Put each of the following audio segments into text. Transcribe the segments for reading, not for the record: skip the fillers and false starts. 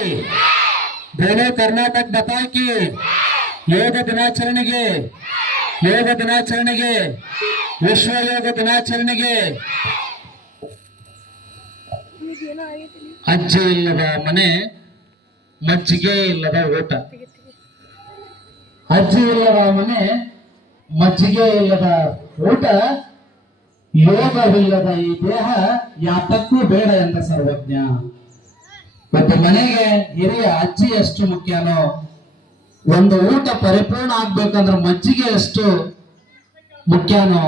बोलो कर्नाटक बताए कि ಯೋಗ ದಿನಾಚರಣೆಗೆ ವಿಶ್ವ ಯೋಗ ದಿನಾಚರಣೆಗೆ ಅಜ್ಜಿ ಇಲ್ಲದ ಮನೆ ಮಜ್ಜಿಗೆ ಇಲ್ಲದ ಊಟ. ಅಜ್ಜಿ ಇಲ್ಲದ ಮನೆ ಮಜ್ಜಿಗೆ ಇಲ್ಲದ ಊಟ, ಯೋಗವಿಲ್ಲದ ಈ ದೇಹ ಯಾತಕ್ಕೂ ಬೇಡ ಎಂದ ಸರ್ವಜ್ಞ. ಒಬ್ಬ ಮನೆಗೆ ಹಿರಿಯ ಅಜ್ಜಿ ಎಷ್ಟು ಮುಖ್ಯನೋ, ಒಂದು ಊಟ ಪರಿಪೂರ್ಣ ಆಗ್ಬೇಕಂದ್ರೆ ಮಜ್ಜಿಗೆ ಎಷ್ಟು ಮುಖ್ಯನೋ,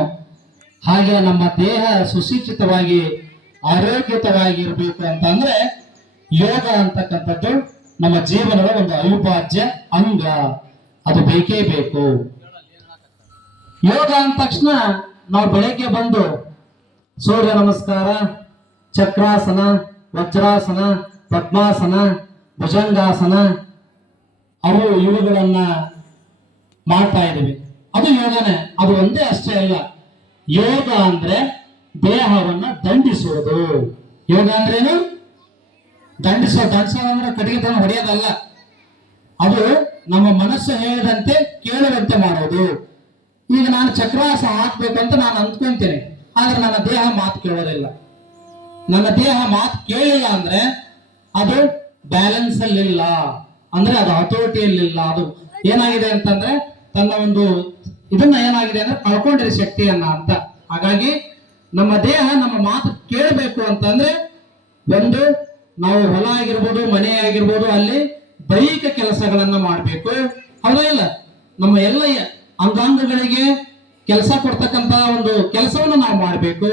ಹಾಗೆ ನಮ್ಮ ದೇಹ ಸುಶಿಕ್ಷಿತವಾಗಿ ಆರೋಗ್ಯತವಾಗಿ ಇರಬೇಕು ಅಂತಂದ್ರೆ ಯೋಗ ಅಂತಕ್ಕಂಥದ್ದು ನಮ್ಮ ಜೀವನದ ಒಂದು ಅವಿಭಾಜ್ಯ ಅಂಗ. ಅದು ಬೇಕೇ ಬೇಕು. ಯೋಗ ಅಂದ ತಕ್ಷಣ ನಾವು ಬೆಳಗ್ಗೆ ಬಂದು ಸೂರ್ಯ ನಮಸ್ಕಾರ, ಚಕ್ರಾಸನ, ವಜ್ರಾಸನ, ಪದ್ಮಾಸನ, ಭುಜಂಗಾಸನ ಅವು ಇವುಗಳನ್ನ ಮಾಡ್ತಾ ಇದ್ದೀವಿ. ಅದು ಯೋಗನೇ. ಅದು ಒಂದೇ ಅಷ್ಟೇ ಅಲ್ಲ. ಯೋಗ ಅಂದ್ರೆ ದೇಹವನ್ನ ದಂಡಿಸುವುದು. ಯೋಗ ಅಂದ್ರೇನು? ದಂಡಿಸೋದು ಅಂದ್ರೆ ಕಡೆಗೆ ತಂದು ಹೊಡೆಯೋದಲ್ಲ. ಅದು ನಮ್ಮ ಮನಸ್ಸು ಹೇಳಿದಂತೆ ಕೇಳುವಂತೆ ಮಾಡೋದು. ಈಗ ನಾನು ಚಕ್ರಾಸ ಹಾಕ್ಬೇಕಂತ ನಾನು ಅಂದ್ಕೊಂತೀನಿ, ಆದ್ರೆ ನನ್ನ ದೇಹ ಮಾತು ಕೇಳೋದಿಲ್ಲ. ನನ್ನ ದೇಹ ಮಾತು ಕೇಳಿಲ್ಲ ಅಂದ್ರೆ ಅದು ಬ್ಯಾಲೆನ್ಸ್ ಅಲ್ಲಿಲ್ಲ, ಅಂದ್ರೆ ಅದು ಹತೋಟಿಯಲ್ಲಿಲ್ಲ. ಅದು ಏನಾಗಿದೆ ಅಂತಂದ್ರೆ ತನ್ನ ಒಂದು ಇದನ್ನ ಏನಾಗಿದೆ ಅಂದ್ರೆ ಕಳ್ಕೊಂಡಿರೋ ಶಕ್ತಿಯನ್ನ ಅಂತ. ಹಾಗಾಗಿ ನಮ್ಮ ದೇಹ ನಮ್ಮ ಮಾತು ಕೇಳಬೇಕು ಅಂತಂದ್ರೆ ಒಂದು ನಾವು ಹೊಲ ಆಗಿರ್ಬೋದು, ಮನೆ ಆಗಿರ್ಬೋದು, ಅಲ್ಲಿ ದೈಹಿಕ ಕೆಲಸಗಳನ್ನ ಮಾಡಬೇಕು. ಹೌದಾ ಇಲ್ಲ? ನಮ್ಮ ಎಲ್ಲ ಅಂಗಾಂಗಗಳಿಗೆ ಕೆಲಸ ಕೊಡ್ತಕ್ಕಂತ ಒಂದು ಕೆಲಸವನ್ನು ನಾವು ಮಾಡಬೇಕು.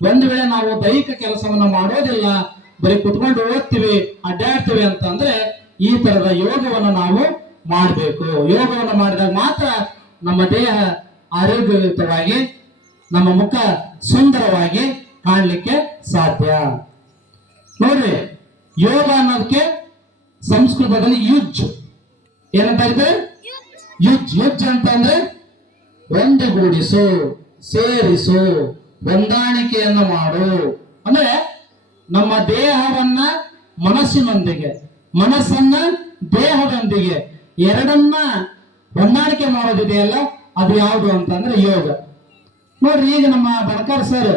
ಒಂದು ವೇಳೆ ನಾವು ದೈಹಿಕ ಕೆಲಸವನ್ನ ಮಾಡೋದಿಲ್ಲ, ಬರೀ ಕುತ್ಕೊಂಡು ಓದ್ತೀವಿ, ಅಡ್ಡಾಡ್ತೀವಿ ಅಂತಂದ್ರೆ ಈ ತರದ ಯೋಗವನ್ನು ನಾವು ಮಾಡಬೇಕು. ಯೋಗವನ್ನು ಮಾಡಿದಾಗ ಮಾತ್ರ ನಮ್ಮ ದೇಹ ಆರೋಗ್ಯಯುತವಾಗಿ, ನಮ್ಮ ಮುಖ ಸುಂದರವಾಗಿ ಕಾಣಲಿಕ್ಕೆ ಸಾಧ್ಯ. ನೋಡ್ರಿ, ಯೋಗ ಅನ್ನೋದಕ್ಕೆ ಸಂಸ್ಕೃತದಲ್ಲಿ ಯುಜ್ ಏನಂತ ಇದ್ದಾರೆ? ಯುಜ್ ಅಂತಂದ್ರೆ ಒಂದುಗೂಡಿಸು, ಸೇರಿಸು, ಹೊಂದಾಣಿಕೆಯನ್ನು ಮಾಡು. ಅಂದ್ರೆ ನಮ್ಮ ದೇಹವನ್ನ ಮನಸ್ಸಿನೊಂದಿಗೆ, ಮನಸ್ಸನ್ನ ದೇಹದೊಂದಿಗೆ ಎರಡನ್ನ ಹೊಂದಾಣಿಕೆ ಮಾಡೋದಿದೆಯಲ್ಲ, ಅದು ಯಾವುದು ಅಂತಂದ್ರೆ ಯೋಗ. ನೋಡ್ರಿ, ಈಗ ನಮ್ಮ ಬಣಕಾರ್ ಸರ್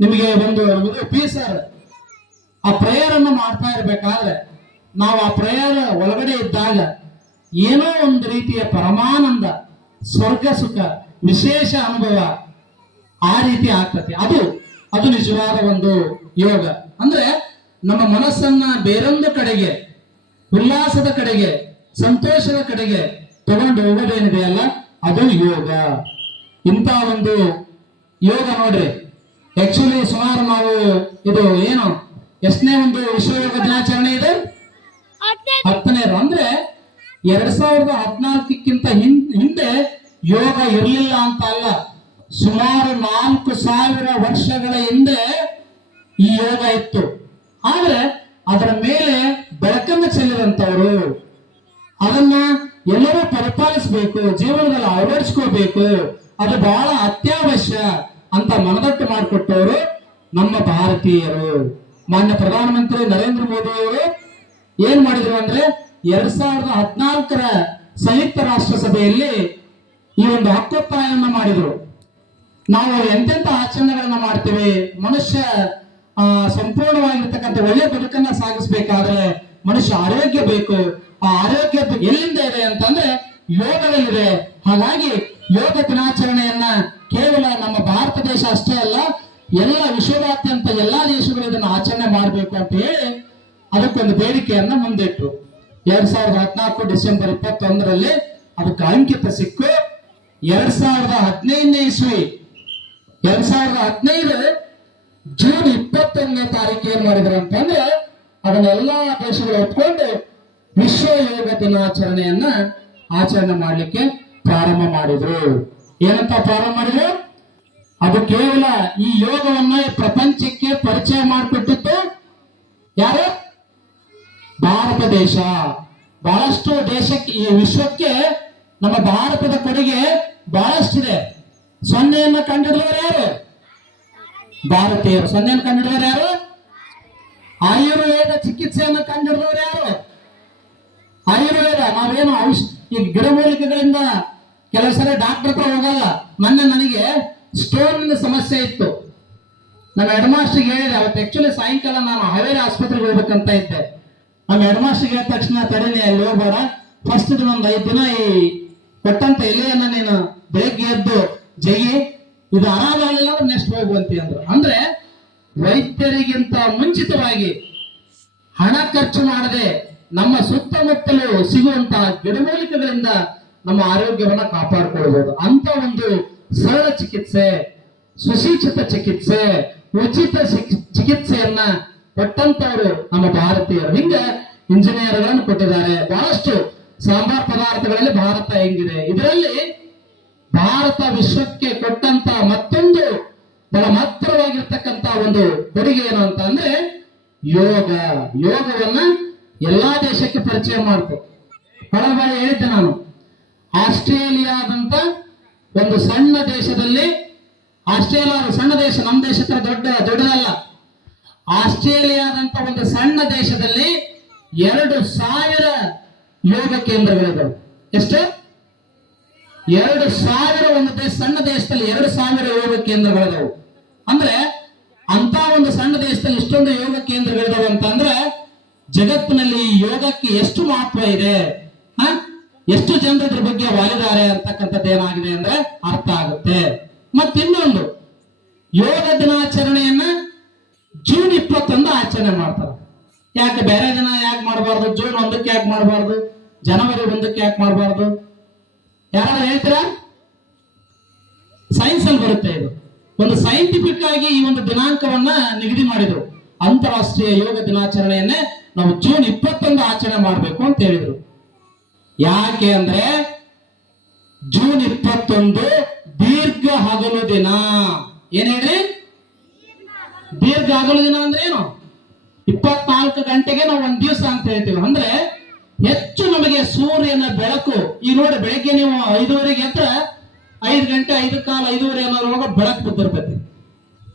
ನಿಮಗೆ ಒಂದು ಪಿ ಸರ್ ಆ ಪ್ರೇಯರ್ ಅನ್ನು ಮಾಡ್ತಾ ಇರ್ಬೇಕಾದ್ರೆ ನಾವು ಆ ಪ್ರೇಯರ್ ಒಳಗಡೆ ಇದ್ದಾಗ ಏನೋ ಒಂದು ರೀತಿಯ ಪರಮಾನಂದ, ಸ್ವರ್ಗ ಸುಖ, ವಿಶೇಷ ಅನುಭವ ಆ ರೀತಿ ಆಗ್ತದೆ. ಅದು ನಿಜವಾದ ಒಂದು ಯೋಗ. ಅಂದ್ರೆ ನಮ್ಮ ಮನಸ್ಸನ್ನ ಬೇರೊಂದು ಕಡೆಗೆ, ಉಲ್ಲಾಸದ ಕಡೆಗೆ, ಸಂತೋಷದ ಕಡೆಗೆ ತಗೊಂಡು ಹೋಗೋದೇನಿದೆಯಲ್ಲ, ಅದು ಯೋಗ. ಇಂಥ ಒಂದು ಯೋಗ ನೋಡ್ರಿ, ಆಕ್ಚುಲಿ ಸುಮಾರು ನಾವು ಇದು ಏನು ಎಷ್ಟನೇ ಒಂದು ವಿಶ್ವ ಯೋಗ ದಿನಾಚರಣೆ ಇದೆ? 10ನೇದು. ಅಂದ್ರೆ 2014ಕ್ಕಿಂತ ಹಿಂದೆ ಯೋಗ ಇರಲಿಲ್ಲ ಅಂತ ಅಲ್ಲ, ಸುಮಾರು 4000 ವರ್ಷಗಳ ಹಿಂದೆ ಈ ಯೋಗ ಇತ್ತು. ಆದ್ರೆ ಅದರ ಮೇಲೆ ಬೆಳಕನ್ನು ಚೆಲ್ಲಿದಂತವರು, ಅದನ್ನ ಎಲ್ಲರೂ ಪರಿಪಾಲಿಸಬೇಕು, ಜೀವನದಲ್ಲಿ ಅಳವಡಿಸ್ಕೋಬೇಕು, ಅದು ಬಹಳ ಅತ್ಯವಶ್ಯ ಅಂತ ಮನದಟ್ಟು ಮಾಡಿಕೊಟ್ಟವರು ನಮ್ಮ ಭಾರತೀಯರು. ಮಾನ್ಯ ಪ್ರಧಾನಮಂತ್ರಿ ನರೇಂದ್ರ ಮೋದಿ ಅವರು ಏನ್ ಮಾಡಿದ್ರು ಅಂದ್ರೆ 2014ರ ಸಂಯುಕ್ತ ರಾಷ್ಟ್ರ ಸಭೆಯಲ್ಲಿ ಈ ಒಂದು ಹಕ್ಕೊತ್ತಾಯವನ್ನು ಮಾಡಿದ್ರು. ನಾವು ಎಂತೆಂತ ಆಚರಣೆಗಳನ್ನ ಮಾಡ್ತೀವಿ, ಮನುಷ್ಯ ಸಂಪೂರ್ಣವಾಗಿರ್ತಕ್ಕಂಥ ಒಳ್ಳೆ ಬದುಕನ್ನ ಸಾಗಿಸ್ಬೇಕಾದ್ರೆ ಮನುಷ್ಯ ಆರೋಗ್ಯ ಬೇಕು. ಆ ಆರೋಗ್ಯ ಎಲ್ಲಿಂದ ಇದೆ ಅಂತಂದ್ರೆ ಯೋಗದಲ್ಲಿದೆ. ಹಾಗಾಗಿ ಯೋಗ ದಿನಾಚರಣೆಯನ್ನ ಕೇವಲ ನಮ್ಮ ಭಾರತ ದೇಶ ಅಷ್ಟೇ ಅಲ್ಲ, ಎಲ್ಲ ವಿಶ್ವದಾದ್ಯಂತ ಎಲ್ಲಾ ದೇಶಗಳು ಇದನ್ನು ಆಚರಣೆ ಮಾಡಬೇಕು ಅಂತ ಹೇಳಿ ಅದಕ್ಕೊಂದು ಬೇಡಿಕೆಯನ್ನ ಮುಂದಿಟ್ರು. 2014 ಡಿಸೆಂಬರ್ 21ರಲ್ಲಿ ಅದಕ್ಕೆ ಅಂಕಿತ ಸಿಕ್ಕು. 2015ನೇ ಇಸ್ವಿ 2015 ಜೂನ್ 21ನೇ ತಾರೀಕು ಏನ್ ಮಾಡಿದ್ರು ಅಂತಂದ್ರೆ ಅದನ್ನೆಲ್ಲಾ ದೇಶಗಳು ಒಪ್ಕೊಂಡು ವಿಶ್ವ ಯೋಗ ದಿನಾಚರಣೆಯನ್ನ ಆಚರಣೆ ಮಾಡ್ಲಿಕ್ಕೆ ಪ್ರಾರಂಭ ಮಾಡಿದ್ರು. ಏನಂತ ಪ್ರಾರಂಭ ಮಾಡಿದ್ರು? ಅದು ಕೇವಲ ಈ ಯೋಗವನ್ನ ಪ್ರಪಂಚಕ್ಕೆ ಪರಿಚಯ ಮಾಡಿಕೊಟ್ಟಿದ್ದು ಯಾರು? ಭಾರತ ದೇಶ. ಬಹಳಷ್ಟು ದೇಶಕ್ಕೆ, ಈ ವಿಶ್ವಕ್ಕೆ ನಮ್ಮ ಭಾರತದ ಕೊಡುಗೆ ಬಹಳಷ್ಟಿದೆ. ಸೊನ್ನೆಯನ್ನ ಕಂಡಿಡಿದವರು ಯಾರು? ಭಾರತೀಯರು. ಸೊನ್ನೆಯನ್ನು ಕಂಡಿಡಿದವರು ಯಾರು? ಆಯುರ್ವೇದ ಚಿಕಿತ್ಸೆಯನ್ನು ಕಂಡಿಡಿದವರು ಯಾರು? ನಾವೇನು ಈ ಗಿಡಮೂಲಿಕೆಗಳಿಂದ ಕೆಲವು ಸಲ ಡಾಕ್ಟರ್ ಹತ್ರ ಹೋಗಲ್ಲ. ಮೊನ್ನೆ ನನಗೆ ಸ್ಟೋನ್ ಸಮಸ್ಯೆ ಇತ್ತು. ನಮ್ಮ ಹೆಡ್ ಮಾಸ್ಟರ್ಗೆ ಹೇಳಿದೆ, ಅವತ್ತು ಆಕ್ಚುಲಿ ಸಾಯಂಕಾಲ ನಾನು ಹಾವೇರಿ ಆಸ್ಪತ್ರೆಗೆ ಹೋಗ್ಬೇಕಂತ ಇದ್ದೆ. ನಮ್ಮ ಹೆಡ್ ಮಾಸ್ಟರ್ಗೆ ಹೇಳಿದ ತಕ್ಷಣ ತಡೀನಿ, ಅಲ್ಲಿ ಹೋಗ್ಬೇಡ, ಫಸ್ಟ್ ಒಂದು 5 ದಿನ ಈ ಕೊಟ್ಟಂತ ಎಲೆಯನ್ನ ನೀನು ಬೆಳಗ್ಗೆ ಎದ್ದು ಜಗಿ, ಇದು ಆರಾಮಾಗಲಿಲ್ಲ ಅಂದ್ರೆ ನೆಕ್ಸ್ಟ್ ಹೋಗುವಂತೆ ಅಂದ್ರು. ಅಂದ್ರೆ ವೈದ್ಯರಿಗಿಂತ ಮುಂಚಿತವಾಗಿ ಹಣ ಖರ್ಚು ಮಾಡದೆ ನಮ್ಮ ಸುತ್ತಮುತ್ತಲು ಸಿಗುವಂತಹ ಗಿಡಮೂಲಿಕೆಗಳಿಂದ ನಮ್ಮ ಆರೋಗ್ಯವನ್ನ ಕಾಪಾಡಿಕೊಳ್ಬಹುದು. ಅಂತ ಒಂದು ಸರಳ ಚಿಕಿತ್ಸೆ, ಸುಶಿಕ್ಷಿತ ಚಿಕಿತ್ಸೆ, ಉಚಿತ ಚಿಕಿತ್ಸೆಯನ್ನ ಕೊಟ್ಟಂತವರು ನಮ್ಮ ಭಾರತೀಯರು. ಹಿಂಗ ಇಂಜಿನಿಯರ್ಗಳನ್ನು ಕೊಟ್ಟಿದ್ದಾರೆ. ಬಹಳಷ್ಟು ಸಾಂಬಾರ್ ಪದಾರ್ಥಗಳಲ್ಲಿ ಭಾರತ ಹೆಂಗಿದೆ. ಇದರಲ್ಲಿ ಭಾರತ ವಿಶ್ವಕ್ಕೆ ಕೊಟ್ಟಂತ ಮತ್ತೊಂದು ಬಹಳ ಮಹತ್ತರವಾಗಿರ್ತಕ್ಕಂತ ಒಂದು ಕೊಡುಗೆ ಏನು ಅಂತ ಅಂದ್ರೆ ಯೋಗ. ಯೋಗವನ್ನ ಎಲ್ಲಾ ದೇಶಕ್ಕೆ ಪರಿಚಯ ಮಾಡ್ತು. ಬಹಳ ಹೇಳಿದ್ದೆ ನಾನು, ಆಸ್ಟ್ರೇಲಿಯಾದಂತ ಒಂದು ಸಣ್ಣ ದೇಶದಲ್ಲಿ, ಆಸ್ಟ್ರೇಲಿಯಾ ಸಣ್ಣ ದೇಶ, ನಮ್ಮ ದೇಶ ದೊಡ್ಡದಲ್ಲ, ಆಸ್ಟ್ರೇಲಿಯಾದಂತ ಒಂದು ಸಣ್ಣ ದೇಶದಲ್ಲಿ 2,000 ಯೋಗ ಕೇಂದ್ರಗಳಿದಾವೆ. ಎಷ್ಟು? 2,000. ಒಂದು ಸಣ್ಣ ದೇಶದಲ್ಲಿ 2,000 ಯೋಗ ಕೇಂದ್ರಗಳಿದಾವೆ. ಅಂದ್ರೆ ಅಂತ ಒಂದು ಸಣ್ಣ ದೇಶದಲ್ಲಿ ಇಷ್ಟೊಂದು ಯೋಗ ಕೇಂದ್ರಗಳಿದಾವೆ ಅಂತ ಅಂದ್ರೆ ಜಗತ್ತಿನಲ್ಲಿ ಯೋಗಕ್ಕೆ ಎಷ್ಟು ಮಹತ್ವ ಇದೆ, ಎಷ್ಟು ಜನರು ಇದ್ರ ಬಗ್ಗೆ ವಾಲಿದ್ದಾರೆ ಅಂತಕ್ಕಂಥದ್ದು ಏನಾಗಿದೆ ಅಂದ್ರೆ ಅರ್ಥ ಆಗುತ್ತೆ. ಮತ್ತಿನ್ನೊಂದು, ಯೋಗ ದಿನಾಚರಣೆಯನ್ನ ಜೂನ್ 21 ಆಚರಣೆ ಮಾಡ್ತಾರೆ. ಯಾಕೆ ಬೇರೆ ದಿನ ಯಾಕೆ ಮಾಡಬಾರ್ದು? ಜೂನ್ 1ಕ್ಕೆ ಯಾಕೆ ಮಾಡಬಾರ್ದು? ಜನವರಿ 1ಕ್ಕೆ ಯಾಕೆ ಮಾಡಬಾರ್ದು? ಯಾರಾದ್ರೂ ಹೇಳ್ತೀರಾ? ಸೈನ್ಸ್ ಅಲ್ಲಿ ಬರುತ್ತೆ ಇದು. ಒಂದು ಸೈಂಟಿಫಿಕ್ ಆಗಿ ಈ ಒಂದು ದಿನಾಂಕವನ್ನ ನಿಗದಿ ಮಾಡಿದ್ರು. ಅಂತಾರಾಷ್ಟ್ರೀಯ ಯೋಗ ದಿನಾಚರಣೆಯನ್ನೇ ನಾವು ಜೂನ್ 21 ಆಚರಣೆ ಮಾಡಬೇಕು ಅಂತ ಹೇಳಿದ್ರು. ಯಾಕೆ ಅಂದ್ರೆ ಜೂನ್ 21 ದೀರ್ಘ ಹಗಲು ದಿನ. ಏನ್ ಹೇಳ್ರಿ? ದೀರ್ಘ ಹಗಲು ದಿನ ಅಂದ್ರೆ ಏನು? 24 ಗಂಟೆಗೆ ನಾವು ಒಂದ್ ದಿವಸ ಅಂತ ಹೇಳ್ತೀವಿ. ಅಂದ್ರೆ ಹೆಚ್ಚು ನಮಗೆ ಸೂರ್ಯನ ಬೆಳಕು. ಈ ನೋಡಿ, ಬೆಳಗ್ಗೆ ನೀವು 5:30ಗೆ ಎದ್ರ 5 ಗಂಟೆ 5:15 5:30 ಅನ್ನೋದ್ರೊಳಗೆ ಬೆಳಕು ಬಿದ್ದಿರ್ತೈತಿ.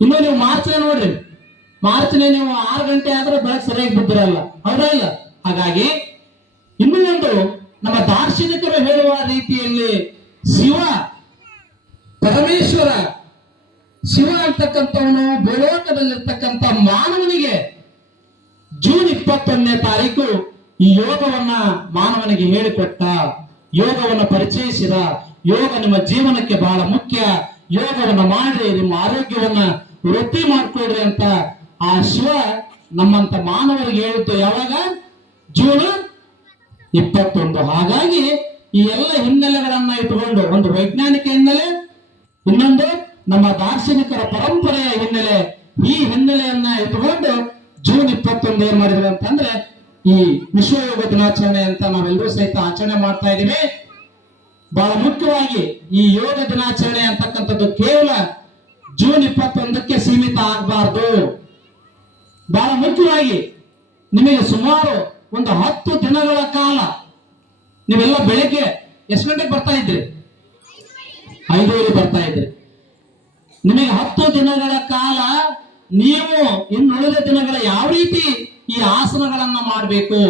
ಇನ್ನು ನೀವು ಮಾರ್ಚ್ನೇ ನೋಡ್ರಿ, ಮಾರ್ಚ್ನೇ ನೀವು 6 ಗಂಟೆ ಆದ್ರೆ ಬೆಳಕು ಸರಿಯಾಗಿ ಬಿದ್ದಿರಲ್ಲ, ಹೌದಾ ಇಲ್ಲ? ಹಾಗಾಗಿ ಇನ್ನೂ ಒಂದು ನಮ್ಮ ದಾರ್ಶನಿಕರು ಹೇಳುವ ರೀತಿಯಲ್ಲಿ ಶಿವ ಪರಮೇಶ್ವರ, ಶಿವ ಅಂತಕ್ಕಂಥವನು ಭೂಲೋಕದಲ್ಲಿರ್ತಕ್ಕಂಥ ಮಾನವನಿಗೆ ಜೂನ್ 21ನೇ ತಾರೀಕು ಈ ಯೋಗವನ್ನ ಮಾನವನಿಗೆ ಹೇಳಿಕೊಟ್ಟ, ಯೋಗವನ್ನ ಪರಿಚಯಿಸಿದ. ಯೋಗ ನಿಮ್ಮ ಜೀವನಕ್ಕೆ ಬಹಳ ಮುಖ್ಯ, ಯೋಗವನ್ನ ಮಾಡ್ರಿ, ನಿಮ್ಮ ಆರೋಗ್ಯವನ್ನ ವೃದ್ಧಿ ಮಾಡ್ಕೊಳ್ರಿ ಅಂತ ಆ ಶಿವ ನಮ್ಮಂತ ಮಾನವರಿಗೆ ಹೇಳಿದ್ದು ಯಾವಾಗ? ಜೂನ್ 21. ಹಾಗಾಗಿ ಈ ಎಲ್ಲ ಹಿನ್ನೆಲೆಗಳನ್ನ ಇಟ್ಟುಕೊಂಡು, ಒಂದು ವೈಜ್ಞಾನಿಕ ಹಿನ್ನೆಲೆ, ಇನ್ನೊಂದು ನಮ್ಮ ದಾರ್ಶನಿಕರ ಪರಂಪರೆಯ ಹಿನ್ನೆಲೆ, ಈ ಹಿನ್ನೆಲೆಯನ್ನ ಇಟ್ಟುಕೊಂಡು ಜೂನ್ 21 ಏನ್ ಮಾಡಿದ್ರು ಅಂತಂದ್ರೆ ಈ ವಿಶ್ವ ಯೋಗ ದಿನಾಚರಣೆ ಅಂತ ನಾವೆಲ್ಲರೂ ಸಹಿತ ಆಚರಣೆ ಮಾಡ್ತಾ ಇದೀವಿ. ಬಹಳ ಮುಖ್ಯವಾಗಿ ಈ ಯೋಗ ದಿನಾಚರಣೆ ಅಂತಕ್ಕಂಥದ್ದು ಕೇವಲ ಜೂನ್ 21ಕ್ಕೆ ಸೀಮಿತ ಆಗಬಾರ್ದು. ಬಹಳ ಮುಖ್ಯವಾಗಿ ನಿಮಗೆ ಸುಮಾರು ಒಂದು 10 ದಿನಗಳ ಕಾಲ ನೀವೆಲ್ಲ ಬೆಳಿಗ್ಗೆ ಎಷ್ಟು ಗಂಟೆಗೆ ಬರ್ತಾ ಇದ್ರಿ? 5:30 ಬರ್ತಾ ಇದ್ರಿ. ನಿಮಗೆ 10 ದಿನಗಳ ಕಾಲ ನೀವು ಇನ್ನುಳಿದ ದಿನಗಳ ಯಾವ ರೀತಿ ಈ ಆಸನಗಳನ್ನ ಮಾಡಬೇಕು,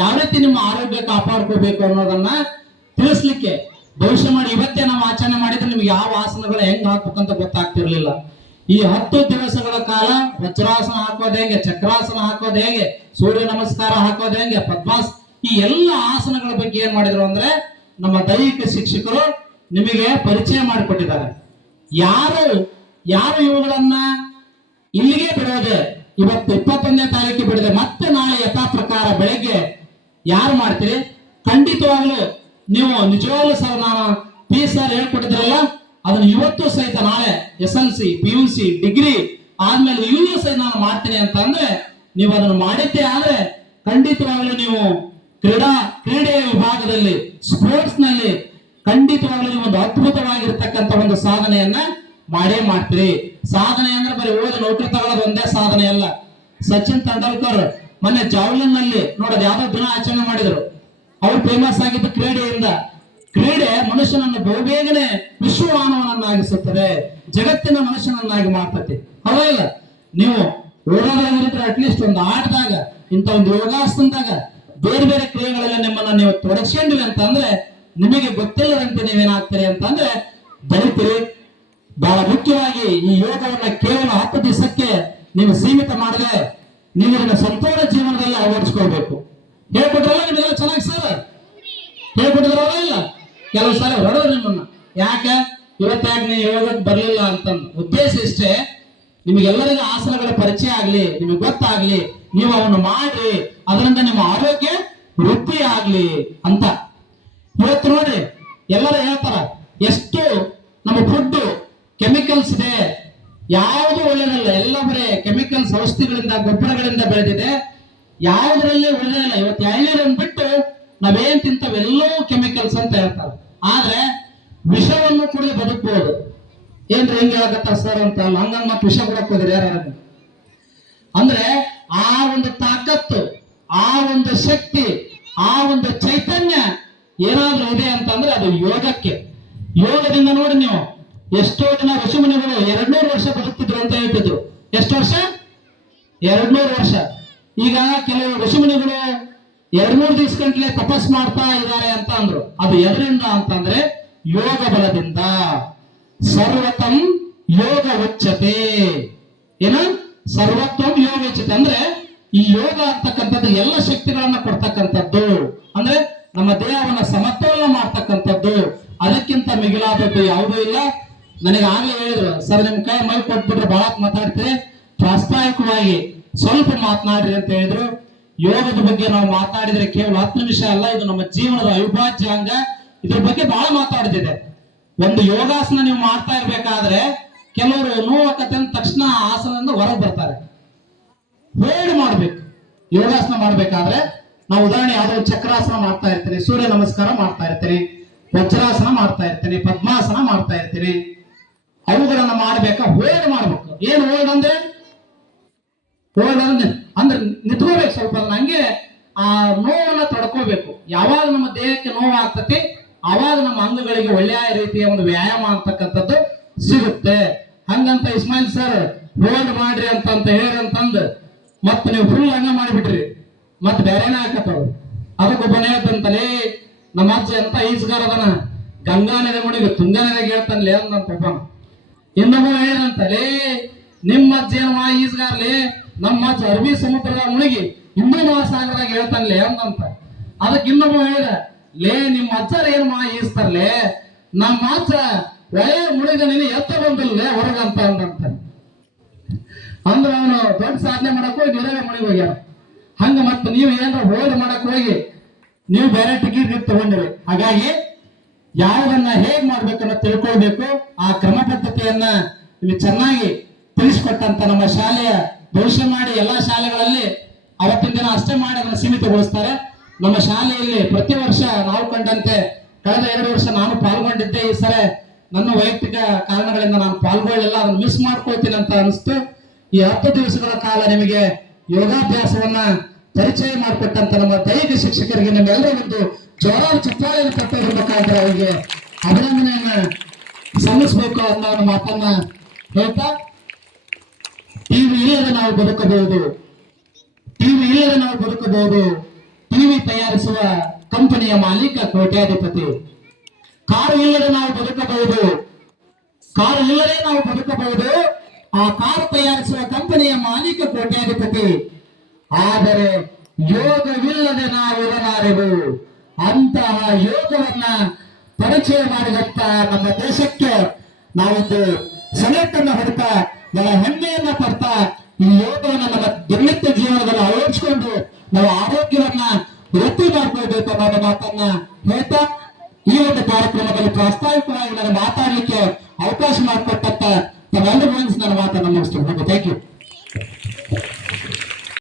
ಯಾವ ರೀತಿ ನಿಮ್ಮ ಆರೋಗ್ಯ ಕಾಪಾಡ್ಕೋಬೇಕು ಅನ್ನೋದನ್ನ ತಿಳಿಸ್ಲಿಕ್ಕೆ ಭವಿಷ್ಯ ಮಾಡಿ ಇವತ್ತೇ ನಾವು ಆಚರಣೆ ಮಾಡಿದ್ರೆ ನಿಮ್ಗೆ ಯಾವ ಆಸನಗಳು ಹೆಂಗ್ ಹಾಕ್ಬೇಕಂತ ಗೊತ್ತಾಗ್ತಿರ್ಲಿಲ್ಲ. ಈ 10 ದಿವಸಗಳ ಕಾಲ ವಜ್ರಾಸನ ಹಾಕೋದು ಹೇಗೆ, ಚಕ್ರಾಸನ ಹಾಕೋದು ಹೇಗೆ, ಸೂರ್ಯ ನಮಸ್ಕಾರ ಹಾಕೋದು ಹೇಗೆ, ಪದ್ಮಾಸನ, ಈ ಎಲ್ಲ ಆಸನಗಳ ಬಗ್ಗೆ ಏನ್ ಮಾಡಿದ್ರು ಅಂದ್ರೆ ನಮ್ಮ ದೈಹಿಕ ಶಿಕ್ಷಕರು ನಿಮಗೆ ಪರಿಚಯ ಮಾಡಿಕೊಟ್ಟಿದ್ದಾರೆ. ಯಾರು ಇವುಗಳನ್ನ ಇಲ್ಲಿಗೆ ಬಿಡೋದೆ, ಇವತ್ತು 21ನೇ ತಾರೀಕು ಬಿಡದೆ ಮತ್ತೆ ನಾಳೆ ಯಥಾ ಪ್ರಕಾರ ಬೆಳಗ್ಗೆ ಯಾರು ಮಾಡ್ತೀರಿ? ಖಂಡಿತವಾಗ್ಲು ನೀವು ನಿಜವಾಗ್ಲೂ ಸರ್, ನಾನು ಸರ್ ಹೇಳ್ಕೊಟ್ಟಿದ್ರಲ್ಲ, ಅದನ್ನ ಇವತ್ತು ಸಹಿತ ನಾಳೆ SLC PUC ಡಿಗ್ರಿ ಆದ್ಮೇಲೆ ಇಲ್ಲೂ ಸಹಿತ ನಾನು ಮಾಡ್ತೀನಿ ಅಂತ ಅಂದ್ರೆ ನೀವು ಅದನ್ನು ಮಾಡಿದ್ದೆ ಆದ್ರೆ ಖಂಡಿತವಾಗ್ಲೂ ನೀವು ಕ್ರೀಡೆಯ ವಿಭಾಗದಲ್ಲಿ, ಸ್ಪೋರ್ಟ್ಸ್ ನಲ್ಲಿ ಖಂಡಿತವಾಗ್ಲೂ ನೀವು ಒಂದು ಅದ್ಭುತವಾಗಿರ್ತಕ್ಕಂಥ ಒಂದು ಸಾಧನೆಯನ್ನ ಮಾಡೇ ಮಾಡ್ತೀರಿ. ಸಾಧನೆ ಅಂದ್ರೆ ಬರೀ ಓದಿ ನೌಕರಿ ತಗೊಳ್ಳೋದು ಒಂದೇ ಸಾಧನೆ ಅಲ್ಲ. ಸಚಿನ್ ತೆಂಡೂಲ್ಕರ್ ಮೊನ್ನೆ ಜಾವ್ಲಿನ್ ನಲ್ಲಿ ನೋಡೋದು ಯಾವ್ದೋ ದಿನ ಆಚರಣೆ ಮಾಡಿದ್ರು. ಅವ್ರು ಫೇಮಸ್ ಆಗಿದ್ದು ಕ್ರೀಡೆಯಿಂದ. ಕ್ರೀಡೆ ಮನುಷ್ಯನನ್ನು ಬಹುಬೇಗನೆ ವಿಶ್ವಮಾನವನನ್ನಾಗಿಸುತ್ತದೆ, ಜಗತ್ತಿನ ಮನುಷ್ಯನನ್ನಾಗಿ ಮಾಡ್ತತಿ, ಹೌದಾ ಇಲ್ಲ? ನೀವು ಓಡೋದಾಗಿದ್ರೆ ಅಟ್ಲೀಸ್ಟ್ ಒಂದು ಆಟದಾಗ, ಇಂಥ ಒಂದು ಯೋಗಾಸನದಾಗ ಬೇರೆ ಬೇರೆ ಕ್ರಿಯೆಗಳಲ್ಲಿ ನಿಮ್ಮನ್ನ ನೀವು ತೊಡಗಿಸ್ಕೊಂಡಿರಿ ಅಂತಂದ್ರೆ ನಿಮಗೆ ಗೊತ್ತಿಲ್ಲದಂತೆ ನೀವೇನಾಗ್ತೀರಿ ಅಂತಂದ್ರೆ ಬೆಳಿತೀರಿ. ಬಹಳ ಮುಖ್ಯವಾಗಿ ಈ ಯೋಗವನ್ನ ಕೇವಲ 10 ದಿವಸಕ್ಕೆ ನೀವು ಸೀಮಿತ ಮಾಡದೆ ನೀವು ಇದನ್ನ ಸಂಪೂರ್ಣ ಜೀವನದಲ್ಲಿ ಅಳವಡಿಸ್ಕೊಳ್ಬೇಕು. ಹೇಳ್ಕೊಟ್ರಲ್ಲ ನಿಮಗೆಲ್ಲ ಚೆನ್ನಾಗಿ ಸರ್, ಹೇಳ್ಕೊಟ್ಟಿದ್ರಲ್ಲ ಇಲ್ಲ, ಕೆಲವು ಸಾರಿ ಹೊಡೆದ್ರು ನಿಮ್ಮನ್ನ. ಯಾಕೆ ಇವತ್ತಾಗ ನೀವು ಯೋಗಕ್ಕೆ ಬರಲಿಲ್ಲ ಅಂತಂದು ಉದ್ದೇಶ ಇಷ್ಟೇ, ನಿಮಗೆಲ್ಲರಿಗೂ ಆಸನಗಳ ಪರಿಚಯ ಆಗ್ಲಿ, ನಿಮಗೆ ಗೊತ್ತಾಗ್ಲಿ, ನೀವು ಅವನ್ನು ಮಾಡ್ರಿ, ಅದರಿಂದ ನಿಮ್ಮ ಆರೋಗ್ಯ ವೃದ್ಧಿ ಆಗ್ಲಿ ಅಂತ. ಇವತ್ತು ನೋಡ್ರಿ ಎಲ್ಲರೂ ಹೇಳ್ತಾರ ಎಷ್ಟು ನಮ್ಮ ಫುಡ್ ಕೆಮಿಕಲ್ಸ್ ಇದೆ, ಯಾವುದು ಒಳ್ಳೆಯದಲ್ಲ, ಎಲ್ಲ ಬರೇ ಕೆಮಿಕಲ್ಸ್ ಔಷಧಿಗಳಿಂದ ಗೊಬ್ಬರಗಳಿಂದ ಬೆಳೆದಿದೆ, ಯಾವುದರಲ್ಲಿ ಒಳ್ಳೆಯದಲ್ಲ. ಇವತ್ತು ಎಳ್ನೀರನ್ನು ಬಿಟ್ಟು ನಾವೇನ್ ತಿಂತವೆಲ್ಲವೂ ಕೆಮಿಕಲ್ಸ್ ಅಂತ ಹೇಳ್ತಾರೆ. ಆದ್ರೆ ವಿಷವನ್ನು ಕುಡಿದು ಬದುಕಬಹುದು. ಏನ್ರಿ ಹೆಂಗೆ ಹೇಳಕತ್ತಾರ ಸರ್ ಅಂತ ಅಲ್ಲ, ಹಂಗಂಗ ಮತ್ತೆ ವಿಷ ಕೊಡಕ್ ಹೋದ್ರಿ ಯಾರು? ಅಂದ್ರೆ ಆ ಒಂದು ತಾಕತ್ತು, ಆ ಒಂದು ಶಕ್ತಿ, ಆ ಒಂದು ಚೈತನ್ಯ ಏನಾದ್ರೂ ಇದೆ ಅಂತಂದ್ರೆ ಅದು ಯೋಗಕ್ಕೆ. ಯೋಗದಿಂದ ನೋಡಿ ನೀವು ಎಷ್ಟೋ ಜನ ಋಷಿಮುನಿಗಳು 200 ವರ್ಷ ಬದುಕ್ತಿದ್ರು ಅಂತ ಹೇಳ್ತಿದ್ರು. ಎಷ್ಟು ವರ್ಷ? 200 ವರ್ಷ. ಈಗ ಕೆಲವು ಋಷಿಮುನಿಗಳು 2-3 ದಿವಸ ಗಂಟ್ಲೆ ತಪಸ್ ಮಾಡ್ತಾ ಇದ್ದಾರೆ ಅಂತ ಅಂದ್ರು. ಅದು ಎದರಿಂದ ಅಂತಂದ್ರೆ ಯೋಗ ಬಲದಿಂದ. ಸರ್ವತಂ ಯೋಗ ಉಚ್ಯತೆ. ಏನು? ಸರ್ವತ್ವಂ ಯೋಗ ಉಚ್ಯತೆ ಅಂದ್ರೆ ಈ ಯೋಗ ಅಂತಕ್ಕಂಥದ್ದು ಎಲ್ಲ ಶಕ್ತಿಗಳನ್ನ ಕೊಡ್ತಕ್ಕಂಥದ್ದು, ಅಂದ್ರೆ ನಮ್ಮ ದೇಹವನ್ನ ಸಮತೋಲನ ಮಾಡ್ತಕ್ಕಂಥದ್ದು. ಅದಕ್ಕಿಂತ ಮಿಗಿಲಾದದ್ದು ಯಾವುದೂ ಇಲ್ಲ. ನನಗೆ ಆಗ್ಲೇ ಹೇಳಿದ್ರು, ಸರ್ ನಿಮ್ ಕೈ ಮೈ ಕೊಟ್ಬಿಟ್ರೆ ಬಹಳ ಮಾತಾಡ್ತೀರಿ, ಪ್ರಾಸ್ತಾವಿಕವಾಗಿ ಸ್ವಲ್ಪ ಮಾತನಾಡ್ರಿ ಅಂತ ಹೇಳಿದ್ರು. ಯೋಗದ ಬಗ್ಗೆ ನಾವು ಮಾತಾಡಿದ್ರೆ ಕೇವಲ 10 ನಿಮಿಷ ಅಲ್ಲ, ಇದು ನಮ್ಮ ಜೀವನದ ಅವಿಭಾಜ್ಯ ಅಂಗ. ಇದ್ರ ಬಗ್ಗೆ ಬಹಳ ಮಾತಾಡಿದೆ. ಒಂದು ಯೋಗಾಸನ ನೀವು ಮಾಡ್ತಾ ಇರ್ಬೇಕಾದ್ರೆ ಕೆಲವರು ನೋವಾಕತ್ತೆ ಅಂದ ತಕ್ಷಣ ಆಸನದಿಂದ ಹೊರಗೆ ಬರ್ತಾರೆ. ಹೋಲ್ಡ್ ಮಾಡ್ಬೇಕು. ಯೋಗಾಸನ ಮಾಡ್ಬೇಕಾದ್ರೆ ನಾವು ಉದಾಹರಣೆ ಯಾವ್ದೋ ಚಕ್ರಾಸನ ಮಾಡ್ತಾ ಇರ್ತೀನಿ, ಸೂರ್ಯ ನಮಸ್ಕಾರ ಮಾಡ್ತಾ ಇರ್ತೀನಿ, ವಜ್ರಾಸನ ಮಾಡ್ತಾ ಇರ್ತೀನಿ, ಪದ್ಮಾಸನ ಮಾಡ್ತಾ ಇರ್ತೀನಿ. ಅವುಗಳನ್ನ ಮಾಡ್ಬೇಕಾ ಹೋಲ್ಡ್ ಮಾಡ್ಬೇಕು. ಏನ್ ಹೋಲ್ಡ್ ಅಂದ್ರೆ? ಹೋಲ್ಡ್ ಅಂದ್ರೆ ನಿಂತ್ಕೋಬೇಕು ಸ್ವಲ್ಪ, ಹಂಗೆ ಆ ನೋವನ್ನ ತಡ್ಕೋಬೇಕು. ಯಾವಾಗ ನಮ್ಮ ದೇಹಕ್ಕೆ ನೋವು ಆಗ್ತತಿ ಆವಾಗ ನಮ್ಮ ಅಂಗಗಳಿಗೆ ಒಳ್ಳೆಯ ರೀತಿಯ ಒಂದು ವ್ಯಾಯಾಮ ಅಂತಕ್ಕಂಥದ್ದು ಸಿಗುತ್ತೆ. ಹಂಗಂತ ಇಸ್ಮಾಯಿಲ್ ಸರ್ ಹೋಲ್ಡ್ ಮಾಡ್ರಿ ಅಂತ ಹೇಳಿ ಅಂತಂದು ಮತ್ತೆ ನೀವು ಫುಲ್ ಹಂಗ ಮಾಡಿಬಿಟ್ರಿ, ಮತ್ತೆ ಬೇರೆನೇ ಹಾಕತ್ತವ್ರು. ಅದಕ್ಕೊಬ್ಬನ ಹೇಳ್ತಂತಲೇ ನಮ್ಮ ಅಜ್ಜ ಅಂತ ಈಜ್ಗಾರ ಅದನ ಗಂಗಾ ನದಿ ಮುಡಿಗೆ ತುಂಗಾ ನದಿಗೆ ಹೇಳ್ತಾನಲೇ ಅಂದಂತ ಒಬ್ಬನ. ಇನ್ನೊಬ್ಬ ಏನಂತಲೇ ನಿಮ್ಮ ಅಜ್ಜ ಏನಮ್ಮ ಈಜ್ಗಾರ್ಲಿ, ನಮ್ಮ ಅಜ್ಜ ಅರಬ್ಬಿ ಸಮುದ್ರದ ಮುಳುಗಿ ಹಿಂದೂ ಮಹಾಸಾಗರದಾಗ ಹೇಳ್ತಾನಲೇ ಅಂದಂತ. ಅದಕ್ಕೆ ಇನ್ನೊಬ್ಬ ಹೇಳಿದ, ಲೇ ನಿಮ್ಮ ಅಜ್ಜರ ಏನ್ ಈಸ್ತಾರಲೇ, ನಮ್ಮ ಅಜ್ಜ ಒಳ್ಳೆ ಮುಳುಗ ನೀನು ಎತ್ತ ಬಂದಿಲ್ಲ ಹೊರಗಂತ ಅಂದಂತ. ಅಂದ್ರೆ ಅವನು ದೊಡ್ಡ ಸಾಧನೆ ಮಾಡಕ್ ಹೋಗಿ ನೀರೇ ಮುಳುಗಿ ಹೋಗ್ಯಾರ. ಹಂಗ ಮತ್ತೆ ನೀವು ಏನಾರ ಹೋಲ್ಡ್ ಮಾಡಕ್ ಹೋಗಿ ನೀವು ಬೇರೆ ಟಿಕೆಟ್ ತಗೊಂಡಿರಿ. ಹಾಗಾಗಿ ಯಾವುದನ್ನ ಹೇಗ್ ಮಾಡ್ಬೇಕನ್ನ ತಿಳ್ಕೊಳ್ಬೇಕು. ಆ ಕ್ರಮ ಪದ್ಧತಿಯನ್ನ ನಿಮಗೆ ಚೆನ್ನಾಗಿ ತಿಳಿಸ್ಕೊಟ್ಟಂತ ನಮ್ಮ ಶಾಲೆಯ ಭವಿಷ್ಯ ಮಾಡಿ ಎಲ್ಲಾ ಶಾಲೆಗಳಲ್ಲಿ ಅವತ್ತಿನ ದಿನ ಅಷ್ಟೇ ಮಾಡಿ ಅದನ್ನು ಸೀಮಿತಗೊಳಿಸ್ತಾರೆ. ನಮ್ಮ ಶಾಲೆಯಲ್ಲಿ ಪ್ರತಿ ವರ್ಷ ನಾವು ಕಂಡಂತೆ ಕಳೆದ 2 ವರ್ಷ ನಾನು ಪಾಲ್ಗೊಂಡಿದ್ದೆ. ಈ ಸಲ ನನ್ನ ವೈಯಕ್ತಿಕ ಕಾರಣಗಳಿಂದ ನಾನು ಪಾಲ್ಗೊಳ್ಳಿಲ್ಲ, ಅದನ್ನು ಮಿಸ್ ಮಾಡ್ಕೊಳ್ತೀನಿ ಅಂತ ಅನಿಸ್ತು. ಈ 10 ದಿವಸಗಳ ಕಾಲ ನಿಮಗೆ ಯೋಗಾಭ್ಯಾಸವನ್ನ ಪರಿಚಯ ಮಾಡಿಕೊಟ್ಟಂತ ನಮ್ಮ ದೈಹಿಕ ಶಿಕ್ಷಕರಿಗೆ ನಿಮ್ಮೆಲ್ಲರೂ ಒಂದು ಜೋರಾದ ಚಪ್ಪಾಳೆಯನ್ನು ತಟ್ಟೋದ್ರ ಮುಖಾಂತರ ಅವರಿಗೆ ಅಭಿನಂದನೆಯನ್ನ ಸಲ್ಲಿಸಬೇಕು ಅನ್ನೋ ಒಂದು ಮಾತನ್ನ ಹೇಳ್ತಾ, ಟಿವಿ ಇಲ್ಲದೆ ನಾವು ಬದುಕಬಹುದು, ಟಿವಿ ಇಲ್ಲದೆ ನಾವು ಬದುಕಬಹುದು. ಟಿವಿ ತಯಾರಿಸುವ ಕಂಪನಿಯ ಮಾಲೀಕ ಕೋಟ್ಯಾಧಿಪತಿ. ಕಾರು ಇಲ್ಲದೆ ನಾವು ಬದುಕಬಹುದು, ಕಾರು ಇಲ್ಲದೆ ನಾವು ಬದುಕಬಹುದು. ಆ ಕಾರು ತಯಾರಿಸುವ ಕಂಪನಿಯ ಮಾಲೀಕ ಕೋಟ್ಯಾಧಿಪತಿ. ಆದರೆ ಯೋಗವಿಲ್ಲದೆ ನಾವು ಇರಲಾರೆವು. ಅಂತಹ ಯೋಗವನ್ನ ಪರಿಚಯ ಮಾಡಿದಂತ ನಮ್ಮ ದೇಶಕ್ಕೆ ನಾವೊಂದು ಸೆಲೆಕ್ಟನ್ನು ಹೊಡ್ತಾ ನಮ್ಮ ಹೆಮ್ಮೆಯನ್ನ ಪಡ್ತಾ ಈ ಯೋಗವನ್ನ ನಮ್ಮ ದಿನನಿತ್ಯ ಜೀವನದಲ್ಲಿ ಅಳವಡಿಸಿಕೊಂಡು ನಾವು ಆರೋಗ್ಯವನ್ನ ವೃದ್ಧಿ ಮಾಡ್ಕೊಳ್ಬೇಕು ಅನ್ನೋ ಮಾತನ್ನ ಹೇಳ್ತಾ ಈ ಒಂದು ಕಾರ್ಯಕ್ರಮದಲ್ಲಿ ಪ್ರಾಸ್ತಾವಿಕವಾಗಿ ನಾನು ಮಾತಾಡಲಿಕ್ಕೆ ಅವಕಾಶ ಮಾಡಿಕೊಟ್ಟಂತ ತಮ್ಮೆಲ್ಲರಿಗೂ ನನ್ನ ಮಾತನ್ನ ಮುಗಿಸ್ತೀನಿ. Thank you.